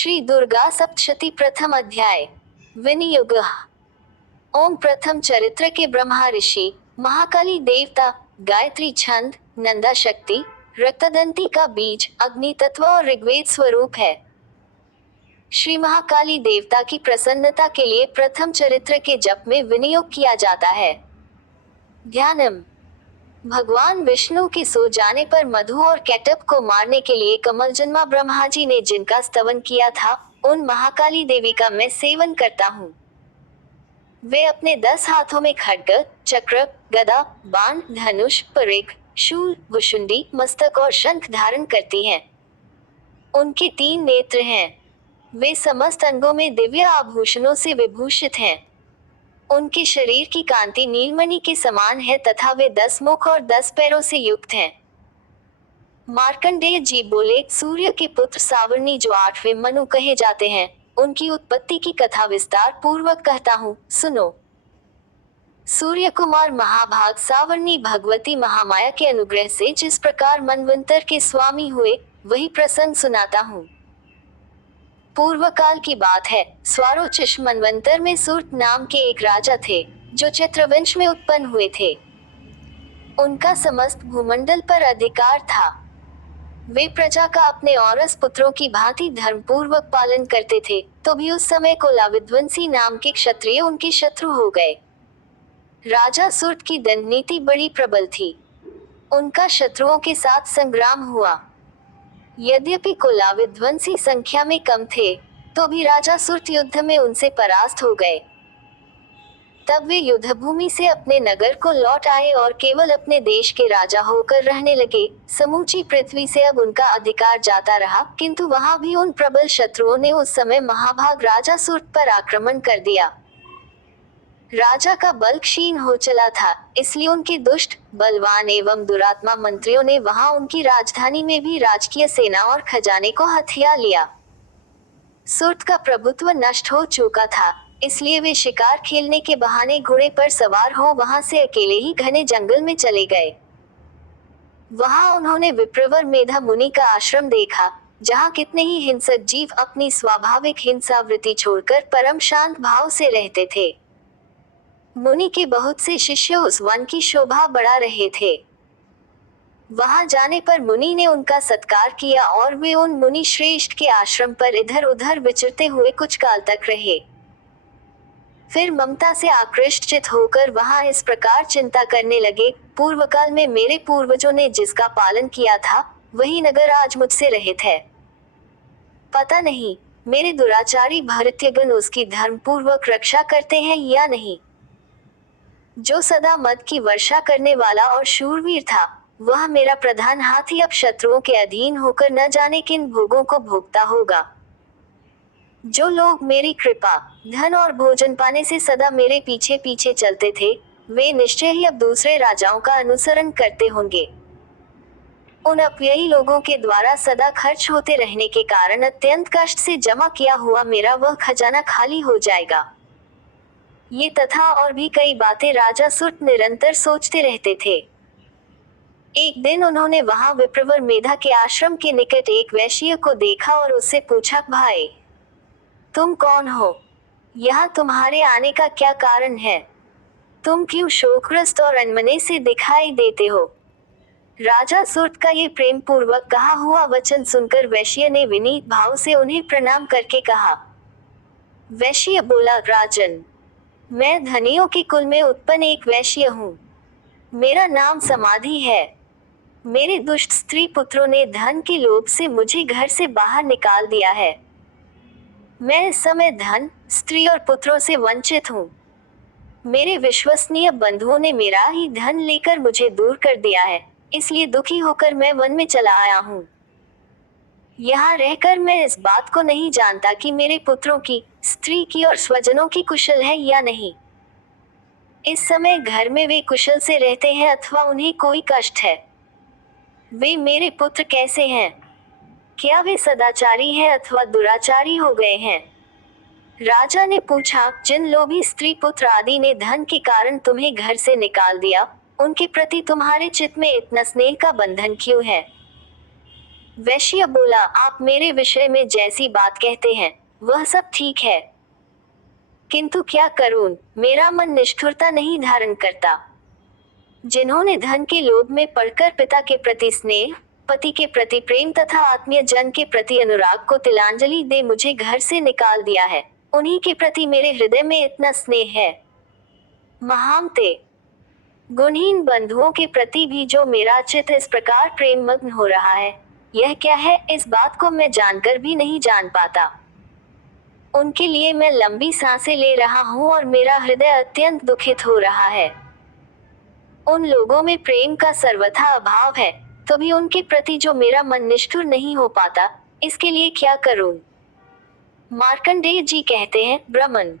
श्री दुर्गा सप्तशती प्रथम अध्याय। विनियोग। ओम। प्रथम चरित्र के ब्रह्मा ऋषि, महाकाली देवता, गायत्री छंद, नंदा शक्ति, रक्तदंती का बीज, अग्नि तत्व और ऋग्वेद स्वरूप है। श्री महाकाली देवता की प्रसन्नता के लिए प्रथम चरित्र के जप में विनियोग किया जाता है। ध्यानम। भगवान विष्णु के सो जाने पर मधु और कैटअप को मारने के लिए कमलजन्मा ब्रह्मा जी ने जिनका स्तवन किया था, उन महाकाली देवी का मैं सेवन करता हूँ। वे अपने 10 हाथों में खड्ग, चक्र, गदा, बाण, धनुष, परिघ, शूल, भुशुंडी, मस्तक और शंख धारण करती हैं। उनके 3 नेत्र हैं। वे समस्त अंगों में दिव्य आभूषणों से विभूषित हैं। उनके शरीर की कांति नीलमणि के समान है तथा वे 10 मुख और 10 पैरों से युक्त हैं। मार्कंडेय जी बोले, सूर्य के पुत्र सावर्णी जो 8वें मनु कहे जाते हैं, उनकी उत्पत्ति की कथा विस्तार पूर्वक कहता हूँ, सुनो। सूर्य कुमार महाभाग सावर्णी भगवती महामाया के अनुग्रह से जिस प्रकार मनवंतर के स्वामी हुए, वही प्रसंग सुनाता हूँ। पूर्व काल की बात है। स्वारोचिष मनवंतर में सूर्त नाम के एक राजा थे, जो चित्रवंश में उत्पन्न हुए थे। उनका समस्त भूमंडल पर अधिकार था। वे प्रजा का अपने औरस पुत्रों की भांति धर्मपूर्वक पालन करते थे, तो भी उस समय कोलाविध्वंसी नाम के क्षत्रिय उनके शत्रु हो गए। राजा सूर्त की दंड नीति बड़ी प्रबल थी। उनका शत्रुओं के साथ संग्राम हुआ। यद्यपि कोलाविध्वंसी संख्या में कम थे, तो भी राजा सूर्त युद्ध में उनसे परास्त हो गए। तब वे युद्धभूमि से अपने नगर को लौट आए और केवल अपने देश के राजा होकर रहने लगे। समूची पृथ्वी से अब उनका अधिकार जाता रहा, किंतु वहां भी उन प्रबल शत्रुओं ने उस समय महाभाग राजा सूर्त पर आक्रमण कर दिया। राजा का बल क्षीण हो चला था, इसलिए उनके दुष्ट, बलवान एवं दुरात्मा मंत्रियों ने वहां उनकी राजधानी में भी राजकीय सेना और खजाने को हथिया लिया। सूर्त का प्रभुत्व नष्ट हो चुका था, इसलिए वे शिकार खेलने के बहाने घोड़े पर सवार हो वहां से अकेले ही घने जंगल में चले गए। वहां उन्होंने विप्रवर मेधा मुनि का आश्रम देखा, जहां कितने ही हिंसक जीव अपनी स्वाभाविक हिंसावृत्ति छोड़कर परम शांत भाव से रहते थे। मुनि के बहुत से शिष्य उस वन की शोभा बढ़ा रहे थे। वहां जाने पर मुनि ने उनका सत्कार किया और वे उन मुनि श्रेष्ठ के आश्रम पर इधर उधर विचरते हुए कुछ काल तक रहे। फिर ममता से आकृष्ट होकर वहां इस प्रकार चिंता करने लगे, पूर्व काल में मेरे पूर्वजों ने जिसका पालन किया था, वही नगर आज मुझसे रहित है। पता नहीं मेरे दुराचारी भृत्यगण उसकी धर्मपूर्वक रक्षा करते हैं या नहीं। जो सदा मद की वर्षा करने वाला और शूरवीर था, वह मेरा प्रधान हाथी अब शत्रुओं के अधीन होकर न जाने किन भोगों को भोगता होगा। जो लोग मेरी कृपा, धन और भोजन पाने से सदा मेरे पीछे पीछे चलते थे, वे निश्चय ही अब दूसरे राजाओं का अनुसरण करते होंगे। उन अपव्ययी लोगों के द्वारा सदा खर्च होते रहने के कारण अत्यंत कष्ट से जमा किया हुआ मेरा वह खजाना खाली हो जाएगा। ये तथा और भी कई बातें राजा सूर्त निरंतर सोचते रहते थे। एक दिन उन्होंने वहां विप्रवर मेधा के आश्रम के निकट एक वैश्य को देखा और उससे पूछा, भाई तुम कौन हो? यहाँ तुम्हारे आने का क्या कारण है? तुम क्यों शोकग्रस्त और अनमने से दिखाई देते हो? राजा सूर्त का ये प्रेम पूर्वक कहा हुआ वचन सुनकर वैश्य ने विनीत भाव से उन्हें प्रणाम करके कहा। वैश्य बोला, राजन, मैं धनियों के कुल में उत्पन्न एक वैश्य हूँ। मेरा नाम समाधि है। मेरे दुष्ट स्त्री पुत्रों ने धन के लोभ से मुझे घर से बाहर निकाल दिया है। मैं इस समय धन, स्त्री और पुत्रों से वंचित हूँ। मेरे विश्वसनीय बंधुओं ने मेरा ही धन लेकर मुझे दूर कर दिया है, इसलिए दुखी होकर मैं वन में चला आया हूँ। यहाँ रहकर मैं इस बात को नहीं जानता कि मेरे पुत्रों की, स्त्री की और स्वजनों की कुशल है या नहीं। इस समय घर में वे कुशल से रहते हैं अथवा उन्हें कोई कष्ट है। वे मेरे पुत्र कैसे हैं? क्या वे सदाचारी हैं अथवा दुराचारी हो गए हैं? राजा ने पूछा, जिन लोभी स्त्री पुत्र आदि ने धन के कारण तुम्हें घर से निकाल दिया, उनके प्रति तुम्हारे चित्त में इतना स्नेह का बंधन क्यों है? वैश्य बोला, आप मेरे विषय में जैसी बात कहते हैं वह सब ठीक है, किंतु क्या करूं, मेरा मन निष्ठुरता नहीं धारण करता। जिन्होंने धन के लोभ में पड़कर पिता के प्रति स्नेह, पति के प्रति प्रेम तथा आत्मीय जन के प्रति अनुराग को तिलांजलि दे मुझे घर से निकाल दिया है, उन्हीं के प्रति मेरे हृदय में इतना स्नेह है। महामते, गुणहीन बंधुओं के प्रति भी जो मेरा चित्त इस प्रकार प्रेम मग्न हो रहा है, यह क्या है, इस बात को मैं जानकर भी नहीं जान पाता। उनके लिए मैं लंबी सांसें ले रहा हूँ और मेरा हृदय अत्यंत दुखित हो रहा है। उन लोगों में प्रेम का सर्वथा अभाव है, तो भी उनके प्रति जो मेरा मन निष्ठुर नहीं हो पाता, इसके लिए क्या करूं? मार्कंडेय जी कहते हैं, ब्रह्मन।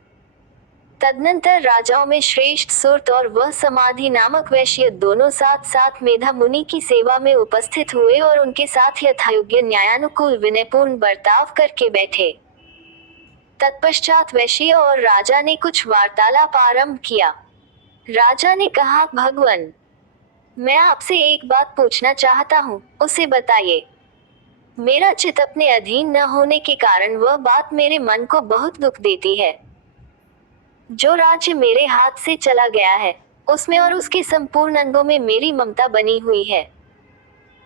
तदनंतर राजाओं में श्रेष्ठ सुरत और वह समाधि नामक वैश्य दोनों साथ साथ मेधा मुनि की सेवा में उपस्थित हुए और उनके साथ यथायोग्य न्यायानुकूल विनयपूर्ण बर्ताव करके बैठे। तत्पश्चात वैश्य और राजा ने कुछ वार्तालाप आरंभ किया। राजा ने कहा, भगवान, मैं आपसे एक बात पूछना चाहता हूँ, उसे बताइए। मेरा चित्त अपने अधीन न होने के कारण वह बात मेरे मन को बहुत दुख देती है। जो राज्य मेरे हाथ से चला गया है, उसमें और उसके संपूर्ण अंगों में मेरी ममता बनी हुई है।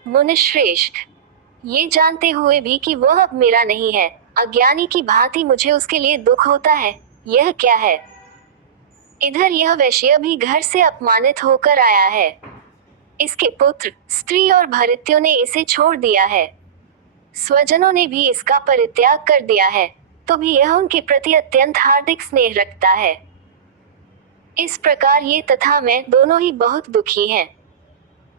मुनिश्रेष्ठ, ये जानते हुए भी कि वह अब मेरा नहीं है, अज्ञानी की भांति मुझे उसके लिए दुख होता है, यह क्या है? इधर यह वैश्य भी घर से अपमानित होकर आया है। इसके पुत्र, स्त्री और भृत्यों ने इसे छोड़ दिया है। स्वजनों ने भी इसका परित्याग कर दिया है, तो भी यह उनके प्रति अत्यंत हार्दिक स्नेह रखता है। इस प्रकार ये तथा मैं दोनों ही बहुत दुखी हैं।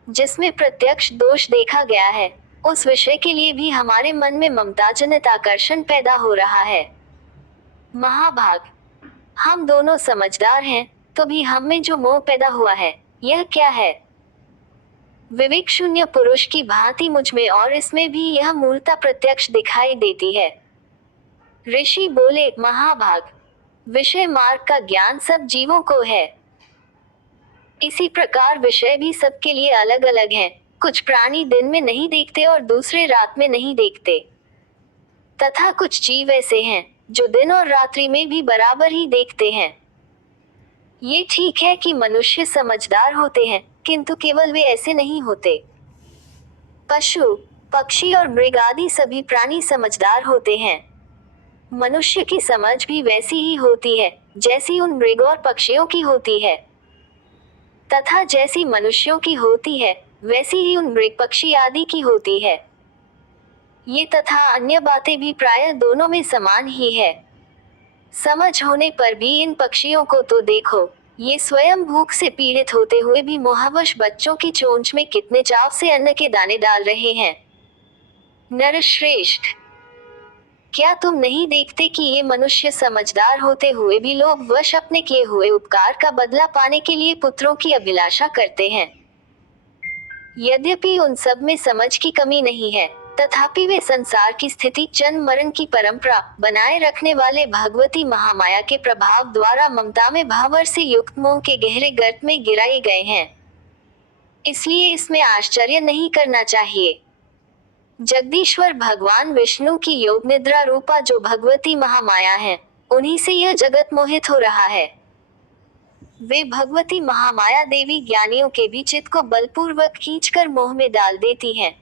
जिसमें प्रत्यक्ष दोष देखा गया है, उस विषय के लिए भी हमारे मन में ममताजनित आकर्षण पैदा हो रहा है। महाभाग, हम दोनों समझदार हैं, तो भी हम में जो मोह पैदा हुआ है, यह क्या है? विवेक शून्य पुरुष की भांति मुझ में और इसमें भी यह मूलता प्रत्यक्ष दिखाई देती है। ऋषि बोले, महाभाग, विषय मार्ग का ज्ञान सब जीवों को है। इसी प्रकार विषय भी सबके लिए अलग अलग हैं। कुछ प्राणी दिन में नहीं देखते और दूसरे रात में नहीं देखते, तथा कुछ जीव ऐसे हैं जो दिन और रात्रि में भी बराबर ही देखते हैं। ये ठीक है कि मनुष्य समझदार होते हैं, किंतु केवल वे ऐसे नहीं होते। पशु, पक्षी और मृग आदि सभी प्राणी समझदार होते हैं। मनुष्य की समझ भी वैसी ही होती है जैसी उन मृग और पक्षियों की होती है, तथा जैसी मनुष्यों की होती है वैसी ही उन मृग पक्षी आदि की होती है। ये तथा अन्य बातें भी प्रायः दोनों में समान ही है। समझ होने पर भी इन पक्षियों को तो देखो, ये स्वयं भूख से पीड़ित होते हुए भी मोहवश बच्चों की चोंच में कितने चाव से अन्न के दाने डाल रहे हैं। नरश्रेष्ठ, क्या तुम नहीं देखते कि ये मनुष्य समझदार होते हुए भी लोग वश अपने किए हुए उपकार का बदला पाने के लिए पुत्रों की अभिलाषा करते हैं? यद्यपि उन सब में समझ की कमी नहीं है, तथापि वे संसार की स्थिति, जन्म मरण की परंपरा बनाए रखने वाले भगवती महामाया के प्रभाव द्वारा ममता में भावर से युक्त मोह के गहरे गर्त में गिराए गए हैं। इसलिए इसमें आश्चर्य नहीं करना चाहिए। जगदीश्वर भगवान विष्णु की योग निद्रा रूपा जो भगवती महामाया है, उन्हीं से यह जगत मोहित हो रहा है। वे भगवती महामाया देवी ज्ञानियों के भी चित्त को बलपूर्वक खींचकर मोह में डाल देती हैं।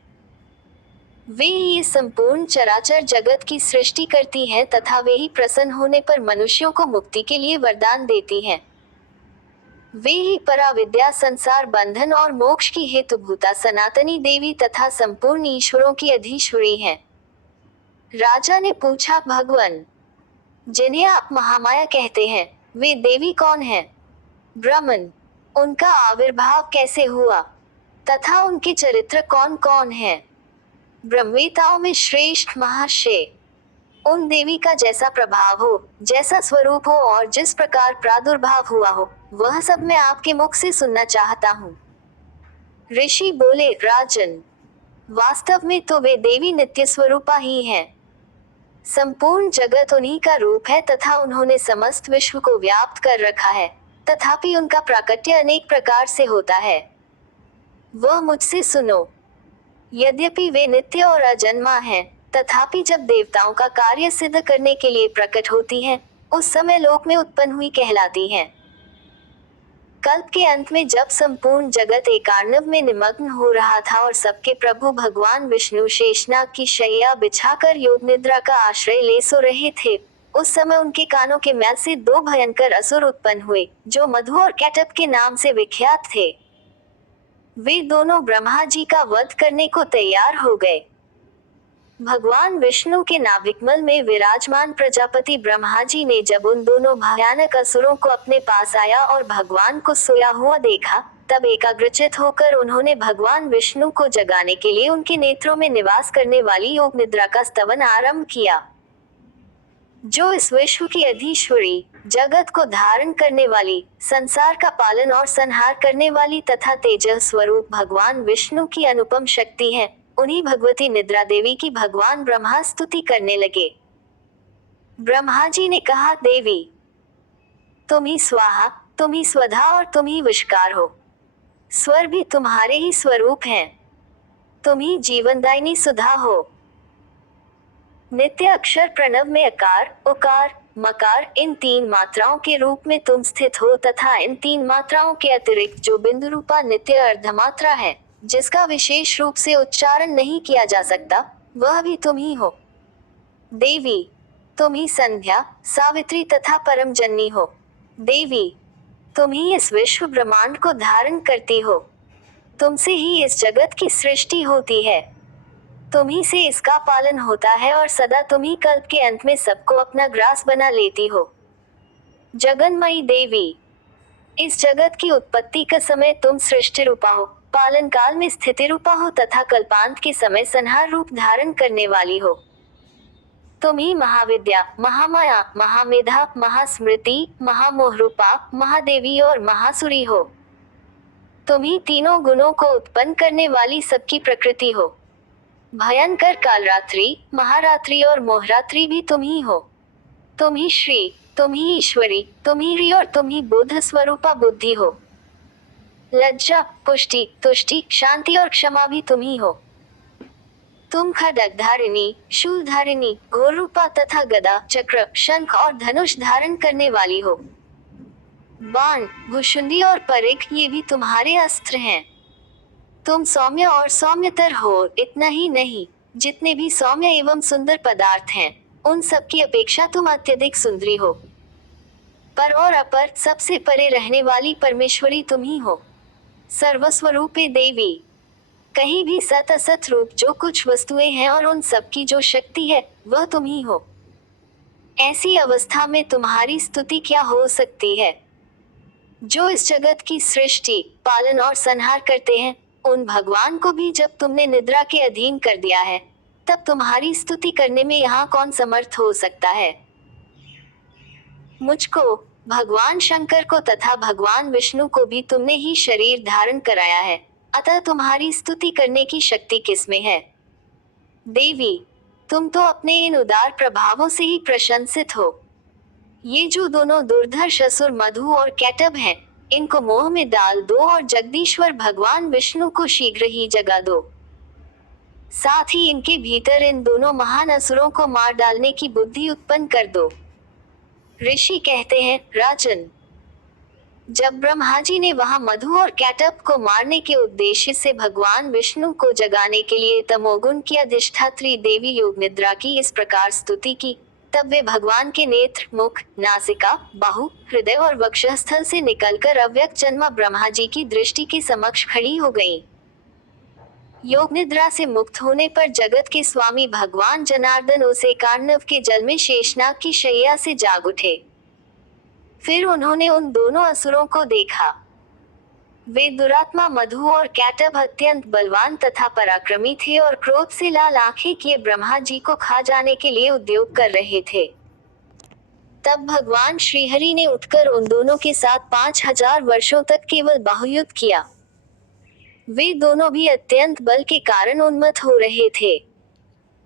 वे ही इस संपूर्ण चराचर जगत की सृष्टि करती हैं तथा वे ही प्रसन्न होने पर मनुष्यों को मुक्ति के लिए वरदान देती हैं। वे ही पराविद्या, संसार बंधन और मोक्ष की हेतुभूता सनातनी देवी तथा संपूर्ण ईश्वरों की अधीश्वरी हैं। राजा ने पूछा, भगवान, जिन्हें आप महामाया कहते हैं, वे देवी कौन हैं? ब्राह्मण, उनका आविर्भाव कैसे हुआ तथा उनके चरित्र कौन कौन हैं? ब्रह्मवेताओं में श्रेष्ठ महर्षि, उन देवी का जैसा प्रभाव हो, जैसा स्वरूप हो और जिस प्रकार प्रादुर्भाव हुआ हो, वह सब मैं आपके मुख से सुनना चाहता हूँ। ऋषि बोले, राजन, वास्तव में तो वे देवी नित्य स्वरूपा ही हैं। संपूर्ण जगत उन्हीं का रूप है तथा उन्होंने समस्त विश्व को व्याप्त कर रखा है, तथापि उनका प्राकट्य अनेक प्रकार से होता है। वह मुझसे सुनो। यद्यपि वे नित्य और अजन्मा हैं, तथापि जब देवताओं का कार्य सिद्ध करने के लिए प्रकट होती हैं, उस समय लोक में उत्पन्न हुई कहलाती हैं। कल्प के अंत में जब संपूर्ण जगत एकार्णव में निमग्न हो रहा था और सबके प्रभु भगवान विष्णु शेषनाग की शैया बिछाकर योग निद्रा का आश्रय ले सो रहे थे, उस समय उनके कानों के मैल से दो भयंकर असुर उत्पन्न हुए, जो मधु और कैटभ के नाम से विख्यात थे। वे दोनों ब्रह्मा जी का वध करने को तैयार हो गए। भगवान विष्णु के नाभिकमल में विराजमान प्रजापति ब्रह्मा जी ने जब उन दोनों भयानक असुरों को अपने पास आया और भगवान को सोया हुआ देखा, तब एकाग्रचित होकर उन्होंने भगवान विष्णु को जगाने के लिए उनके नेत्रों में निवास करने वाली योग निद्रा का स्तवन आरंभ किया। जो इस विश्व की अधीश्वरी, जगत को धारण करने वाली, संसार का पालन और संहार करने वाली तथा तेजः स्वरूप भगवान विष्णु की अनुपम शक्ति है, उन्हीं भगवती निद्रा देवी की भगवान ब्रह्मा स्तुति करने लगे। ब्रह्मा जी ने कहा, देवी, तुम ही स्वाहा, तुम ही स्वधा और तुम ही विष्कार हो। स्वर भी तुम्हारे ही स्वरूप हैं। तुम ही जीवनदायिनी सुधा हो। नित्य अक्षर प्रणव में अकार, उकार, मकार इन तीन मात्राओं के रूप में तुम स्थित हो तथा इन तीन मात्राओं के अतिरिक्त जो बिंदु रूपा नित्य अर्धमात्रा है, जिसका विशेष रूप से उच्चारण नहीं किया जा सकता, वह भी तुम ही हो। देवी, तुम ही संध्या, सावित्री तथा परम जननी हो। देवी, तुम ही इस विश्व ब्रह्मांड को धारण करती हो। तुमसे ही इस जगत की सृष्टि होती है। तुम ही से इसका पालन होता है और सदा तुम ही कल्प के अंत में सबको अपना ग्रास बना लेती हो। जगन्मयी देवी, इस जगत की उत्पत्ति का समय तुम सृष्टि रूपा हो, पालन काल में स्थिति रूपा हो तथा कल्पांत के समय संहार रूप धारण करने वाली हो। तुम ही महाविद्या, महामाया, महामेधा, महास्मृति, महामोह रूपा, महादेवी और महासुरी हो। तुम ही तीनों गुणों को उत्पन्न करने वाली सबकी प्रकृति हो। भयंकर कालरात्रि, महारात्रि और मोहरात्रि भी तुम ही हो। तुम ही श्री, तुम ही ईश्वरी, तुम ही री और तुम ही बुद्ध स्वरूपा बुद्धि हो। लज्जा, पुष्टि, तुष्टि, शांति और क्षमा भी तुम ही हो। तुम खड्गधारिणी, शूलधारिणी, घोर रूपा तथा गदा, चक्र, शंख और धनुष धारण करने वाली हो। बाण, भुशुंडी और परिघ ये भी तुम्हारे अस्त्र हैं। तुम सौम्य और सौम्यतर हो। इतना ही नहीं, जितने भी सौम्य एवं सुंदर पदार्थ हैं, उन सब की अपेक्षा तुम अत्यधिक सुंदरी हो। पर और अपर, सबसे परे रहने वाली परमेश्वरी तुम ही हो। सर्वस्वरूपे देवी, कहीं भी सत असत रूप जो कुछ वस्तुएं हैं और उन सब की जो शक्ति है, वह तुम ही हो। ऐसी अवस्था में तुम्हारी स्तुति क्या हो सकती है। जो इस जगत की सृष्टि, पालन और संहार करते हैं, उन भगवान को भी जब तुमने निद्रा के अधीन कर दिया है, तब तुम्हारी स्तुति करने में यहाँ कौन समर्थ हो सकता है। मुझको, भगवान शंकर को तथा भगवान विष्णु को भी तुमने ही शरीर धारण कराया है, अतः तुम्हारी स्तुति करने की शक्ति किसमें है। देवी, तुम तो अपने इन उदार प्रभावों से ही प्रशंसित हो। ये जो दोनों दुर्धर्ष असुर मधु और कैटभ हैं, इनको मोह में डाल दो और जगदीश्वर भगवान विष्णु को शीघ्र ही जगा दो। साथ ही इनके भीतर इन दोनों महान असुरों को मार डालने की बुद्धि उत्पन्न कर दो। ऋषि कहते हैं, राजन, जब ब्रह्मा जी ने वहां मधु और कैटभ को मारने के उद्देश्य से भगवान विष्णु को जगाने के लिए तमोगुण की अधिष्ठात्री देवी योग निद्रा की इस प्रकार स्तुति की, तब वे भगवान के नेत्र, मुख, नासिका, बाहु, हृदय और वक्षस्थल से निकलकर अव्यक्त जन्मा ब्रह्मा जी की दृष्टि के समक्ष खड़ी हो गईं। योग निद्रा से मुक्त होने पर जगत के स्वामी भगवान जनार्दन उस एकार्णव के जल में शेषनाग की शैया से जाग उठे। फिर उन्होंने उन दोनों असुरों को देखा। वे दुरात्मा मधु और कैटभ अत्यंत बलवान तथा पराक्रमी थे और क्रोध से लाल आंखें किए ब्रह्मा जी को खा जाने के लिए उद्योग कर रहे थे। तब भगवान श्रीहरि ने उठकर उन दोनों के साथ 5000 वर्षों तक केवल बाहुयुद्ध किया। वे दोनों भी अत्यंत बल के कारण उन्मत्त हो रहे थे।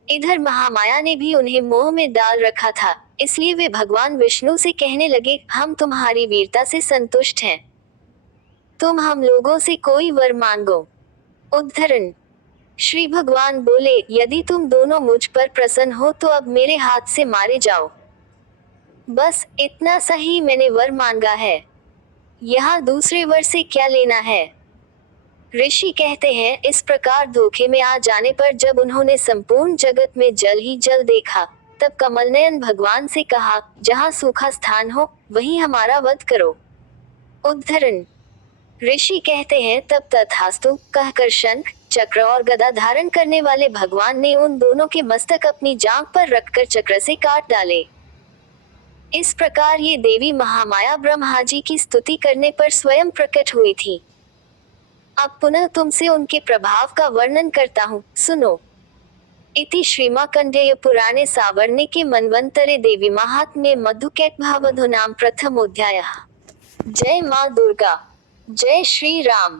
इधर महामाया ने भी उन्हें मोह में डाल रखा था, इसलिए वे भगवान विष्णु से कहने लगे, हम तुम्हारी वीरता से संतुष्ट हैं। तुम हम लोगों से कोई वर मांगो। उद्धरण। श्री भगवान बोले, यदि तुम दोनों मुझ पर प्रसन्न हो तो अब मेरे हाथ से मारे जाओ। बस इतना सा ही मैंने वर मांगा है, यहाँ दूसरे वर से क्या लेना है। ऋषि कहते हैं, इस प्रकार धोखे में आ जाने पर जब उन्होंने संपूर्ण जगत में जल ही जल देखा, तब कमलनयन भगवान से कहा, जहाँ सूखा स्थान हो वहीं हमारा वध करो। उद्धरण। ऋषि कहते हैं, तब तथास्तु कहकर शंख, चक्र और गदा धारण करने वाले भगवान ने उन दोनों के मस्तक अपनी जांघ पर रखकर चक्र से काट डाले। इस प्रकार ये देवी महामाया ब्रह्मा जी की स्तुति करने पर स्वयं प्रकट हुई थी। अब पुनः तुमसे उनके प्रभाव का वर्णन करता हूँ, सुनो। इति श्रीमाकंडेय पुराणे सावर्णिके मन्वन्तरे देवी महात्म्ये मधुकैटभावधो नाम प्रथमोऽध्यायः। जय माँ दुर्गा। जय श्री राम।